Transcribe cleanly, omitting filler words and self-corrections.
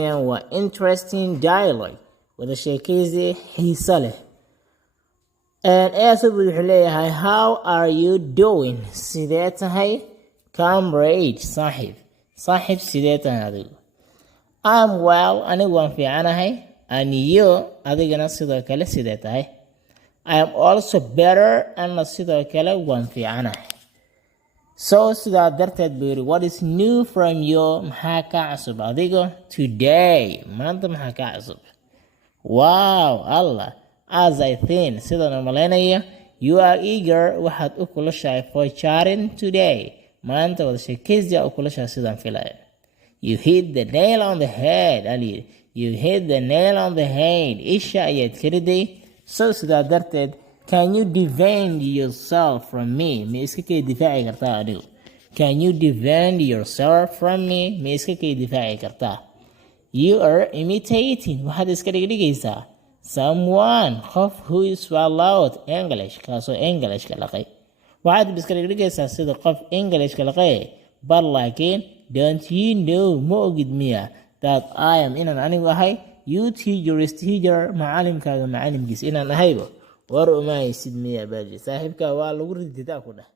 waa interesting dialogue wada sheekaysi xiiso leh. Asad wuxuu leeyahay how are you doing sidee tahay comrade saaxiib sidee tahay adigu. I'm well anigu waan fiicanahay and you adigana sidoo kale sidee tahay. I am also better ana sidoo kale waan fiicanahay. So sidaa darteed buu yidhi what is new from you maxaa ka cusub adiga today maanta maxaa ka cusub. Wow Allah as I think sidaan u malaynaya you are eager waxaad u kulashahay for chatting today maanta wada sheekaysiga u kulashahay sidaan filaya. You hit the nail on the head Ali you hit the nail on the head isha ayaad kariday. So sidaa darteed can you defend yourself from me ma iska kay difaaci kartaa adigu. Can you defend yourself from me ma iska kay difaaci kartaa. You are imitating waxaad iska dhigaysaa someone qof who is swallowed English kaasoo English ka laqay. waxaad iska dhigaysaa sida qof English ka laqay but laakiin don't you know ma ogid miya that I am inaan anigu ahay you teacher is teacher macalimkaaga macalimkiis inaan ahaybo war uma haysid miya baaji saaxiibka waa lagu rididaa ku dhah.